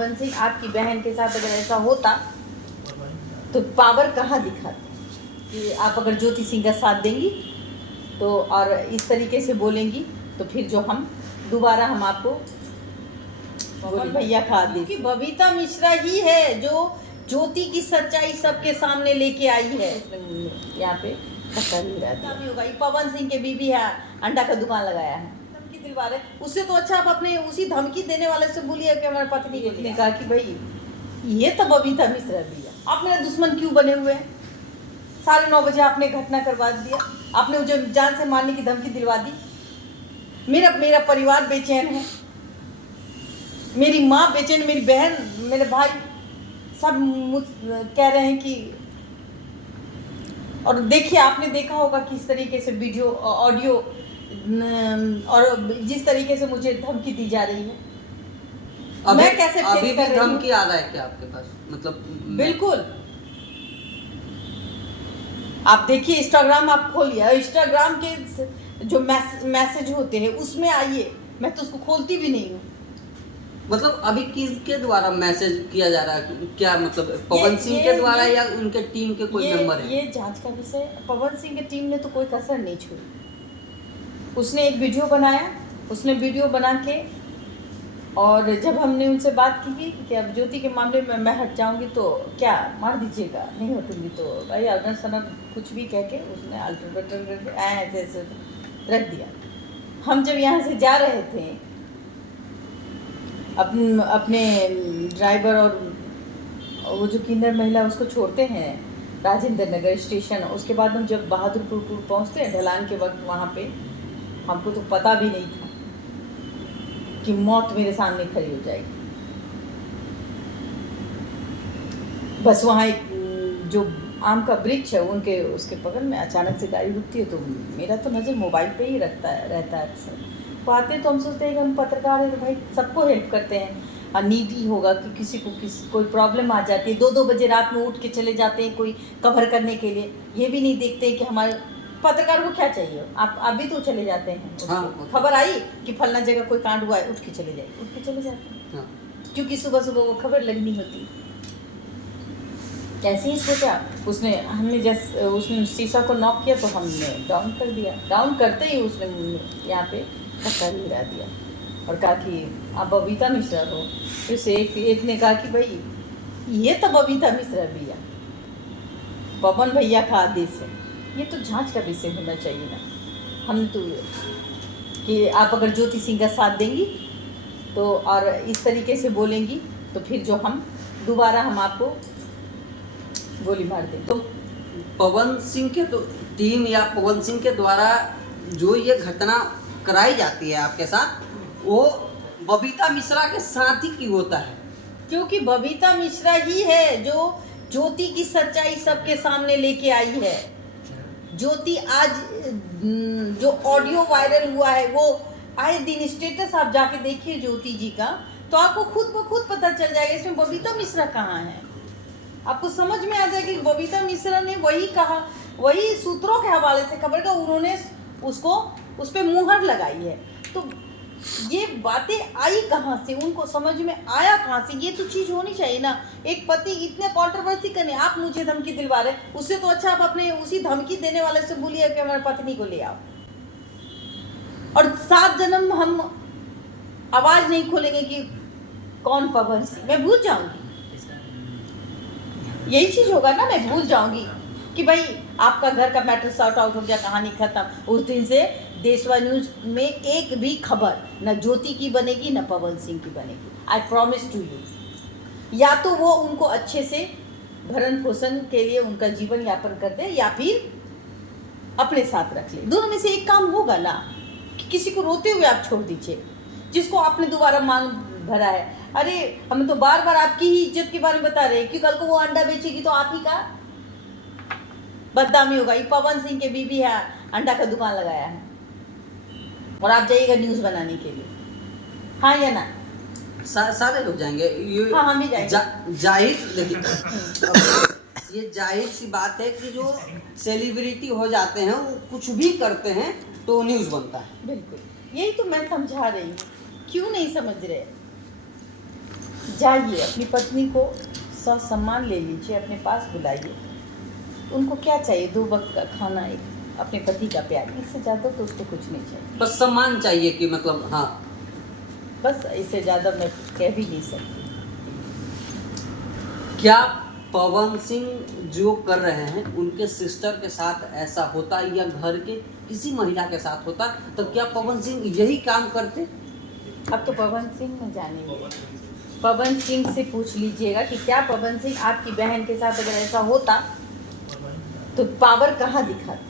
पवन सिंह आपकी बहन के साथ अगर ऐसा होता तो पावर कहाँ दिखाते कि आप अगर ज्योति सिंह का साथ देंगी तो और इस तरीके से बोलेंगी तो फिर जो हम दोबारा हम आपको पवन भैया खा दे कि बबीता मिश्रा ही है जो ज्योति की सच्चाई सबके सामने लेके आई है। यहाँ पे होगा ये पवन सिंह के बीबी है, अंडा का दुकान लगाया है, धमकी दिलवा रहे। उससे तो अच्छा आप अपने उसी धमकी देने वाले से बोलिए कि हमारे पत्नी ने कहा कि भाई ये तो बबीता मिश्रा भी है, आप मेरे दुश्मन क्यों बने हुए हैं? 9:30 बजे आपने घटना करवा दिया, आपने मुझे जान से मारने की धमकी दिलवा दी। मेरा परिवार बेचैन है, मेरी माँ बेचैन, मेरी बहन, मेरे भाई सब कह रहे हैं कि, और देखिए आपने देखा होगा किस तरीके से वीडियो ऑडियो और जिस तरीके से मुझे धमकी दी जा रही है। मैं कैसे अभी भी धमकी आ रहा है क्या आपके पास? मतलब बिल्कुल, आप देखिए इंस्टाग्राम आप खोलिए, इंस्टाग्राम के जो मैसेज होते हैं उसमें आइए, मैं तो उसको खोलती भी नहीं हूँ। मतलब अभी किसके द्वारा मैसेज किया जा रहा है? क्या मतलब पवन सिंह के द्वारा या उनके टीम के कोई मेंबर है? ये जांच का विषय। पवन सिंह के टीम ने तो कोई कसर नहीं छोड़ी। उसने एक वीडियो बनाया, उसने वीडियो बना के, और जब हमने उनसे बात की कि अब ज्योति के मामले में मैं हट जाऊंगी तो क्या मार दीजिएगा, नहीं हटूंगी तो भाई अगर सनक कुछ भी कह के उसने अल्टरनेटर ऐसे रख दिया। हम जब यहाँ से जा रहे थे अपने ड्राइवर और वो जो किन्नर महिला उसको छोड़ते हैं राजेंद्र नगर स्टेशन, उसके बाद हम जब बहादुरपुर पहुँचते हैं ढलान के वक्त, वहाँ पे हमको तो पता भी नहीं था कि मौत मेरे सामने खड़ी हो जाएगी। बस वहाँ एक जो आम का वृक्ष है उनके उसके बगल में अचानक से गाड़ी रुकती है, तो मेरा तो नज़र मोबाइल पे ही रहता है अक्सर। वो आते तो हम सोचते हैं कि हम पत्रकार हैं तो भाई सबको हेल्प करते हैं, और नीडी होगा कि किसी को कोई प्रॉब्लम आ जाती है, 2-2 बजे रात में उठ के चले जाते हैं कोई कवर करने के लिए, ये भी नहीं देखते कि हमारे पत्रकार को क्या चाहिए। आप भी तो चले जाते हैं। हाँ, खबर आई कि फलना जगह कोई कांड हुआ है, उठ के चले जाते हैं। हाँ। क्योंकि सुबह सुबह वो खबर लगनी होती। कैसे ही सोचा उसने शीशा को नॉक किया तो हमने डाउन कर दिया। डाउन करते ही उसने यहाँ पे धक्का गिरा दिया और कहा कि आप बबीता मिश्रा हो। फिर से एक ने कहा कि भाई ये तो बबीता मिश्रा भी है, पवन भैया का आदेश है। ये तो जांच का विषय होना चाहिए ना। हम तो कि आप अगर ज्योति सिंह का साथ देंगी तो और इस तरीके से बोलेंगी तो फिर जो हम दोबारा हम आपको गोली मार देंगे। तो पवन सिंह के तो टीम या पवन सिंह के द्वारा जो ये घटना कराई जाती है आपके साथ, वो बबीता मिश्रा के साथ ही क्यों होता है? क्योंकि बबीता मिश्रा ही है जो ज्योति की सच्चाई सबके सामने लेके आई है। ज्योति आज जो ऑडियो वायरल हुआ है वो आए दिन स्टेटस आप जाके देखिए ज्योति जी का, तो आपको खुद ब खुद पता चल जाएगा इसमें बबीता मिश्रा कहाँ है। आपको समझ में आ जाएगा कि बबीता मिश्रा ने वही कहा, वही सूत्रों के हवाले से खबर का उन्होंने उसको उस पर मुहर लगाई है। तो ये बातें आई कहाँ से, उनको समझ में आया कहाँ से? ये तो चीज़ होनी चाहिए ना। एक पति इतने कंट्रोवर्सी करने, आप मुझे धमकी दिलवा रहे, उससे तो अच्छा आप अपने उसी धमकी देने वाले से बोलिए कि हमारे पत्नी को ले आओ। और 7 जन्म हम आवाज नहीं खोलेंगे कि कौन पवन सिंह, मैं भूल जाऊंगी। यही चीज होगा ना, मैं भूल जाऊंगी कि भाई आपका घर का मैटर सॉर्ट आउट हो गया, कहानी खत्म। उस दिन से देशवा न्यूज में एक भी खबर न ज्योति की बनेगी न पवन सिंह की बनेगी। I promise to you. या तो वो उनको अच्छे से भरण पोषण के लिए उनका जीवन यापन कर दे या फिर अपने साथ रख ले। दोनों में से एक काम होगा ना, कि किसी को रोते हुए आप छोड़ दीजिए जिसको आपने दोबारा मांग भरा है। अरे हम तो बार बार आपकी ही इज्जत के बारे में बता रहे हैं कि कल को वो अंडा बेचेगी तो आप ही का बदनामी होगा। ये पवन सिंह के बीबी है, अंडा का दुकान लगाया है और आप जाइएगा न्यूज बनाने के लिए, हाँ या ना? सारे लोग जाएंगे। हाँ, हम भी जाएंगे। जाहिर देखिए ये जाहिर सी बात है कि जो सेलिब्रिटी हो जाते हैं वो कुछ भी करते हैं तो न्यूज बनता है। बिल्कुल, यही तो मैं समझा रही हूँ। क्यों नहीं समझ रहे? जाइए अपनी पत्नी को ससम्मान ले लीजिए, अपने पास बुलाइए। उनको क्या चाहिए? 2 वक्त का खाना, एक अपने पति का प्यार, इससे ज़्यादा तो उसको कुछ नहीं चाहिए। बस सम्मान चाहिए कि मतलब हाँ, बस इससे ज़्यादा मैं कह भी नहीं सकती। क्या पवन सिंह जो कर रहे हैं उनके सिस्टर के साथ ऐसा होता या घर के किसी महिला के साथ होता तो क्या पवन सिंह यही काम करते? अब तो पवन सिंह न जानेंगे। पवन सिंह से पूछ लीजिएगा कि क्या पवन सिंह आपकी बहन के साथ अगर ऐसा होता तो पावर कहाँ दिखाते।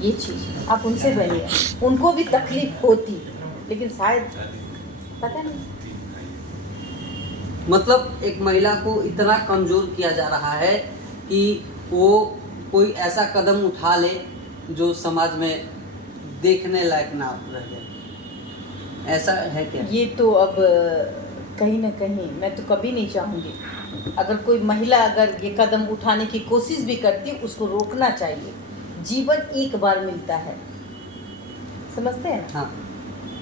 ये चीज़ आप उनसे बनिए, उनको भी तकलीफ होती, लेकिन शायद पता नहीं। मतलब एक महिला को इतना कमज़ोर किया जा रहा है कि वो कोई ऐसा कदम उठा ले जो समाज में देखने लायक ना रह जाए, ऐसा है क्या? ये तो अब कहीं ना कहीं मैं तो कभी नहीं चाहूँगी, अगर कोई महिला अगर ये कदम उठाने की कोशिश भी करती है उसको रोकना चाहिए। जीवन एक बार मिलता है, समझते हैं ना? हाँ,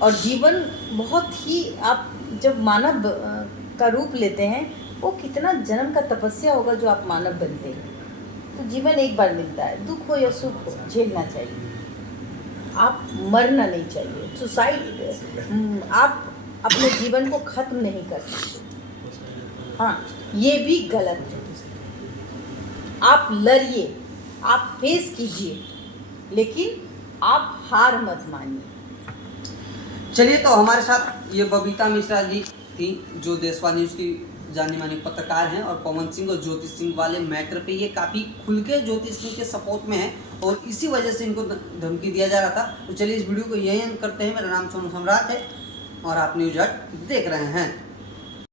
और जीवन बहुत ही, आप जब मानव का रूप लेते हैं, वो कितना जन्म का तपस्या होगा जो आप मानव बनते हैं। तो जीवन एक बार मिलता है, दुख हो या सुख हो झेलना चाहिए। आप मरना नहीं चाहिए। सुसाइड, आप अपने जीवन को ख़त्म नहीं कर सकते। हाँ, ये भी गलत है। आप लड़िए, आप फेस कीजिए, लेकिन आप हार मत मानिए। चलिए, तो हमारे साथ ये बबीता मिश्रा जी थी जो देशवा न्यूज़ की जानी मानी पत्रकार हैं, और पवन सिंह और ज्योति सिंह वाले मैटर पे ये काफ़ी खुल के ज्योति सिंह के सपोर्ट में है और इसी वजह से इनको धमकी दिया जा रहा था। तो चलिए इस वीडियो को यही एंड करते हैं। मेरा नाम सोनू सम्राट है और आप न्यूज़ 8 देख रहे हैं।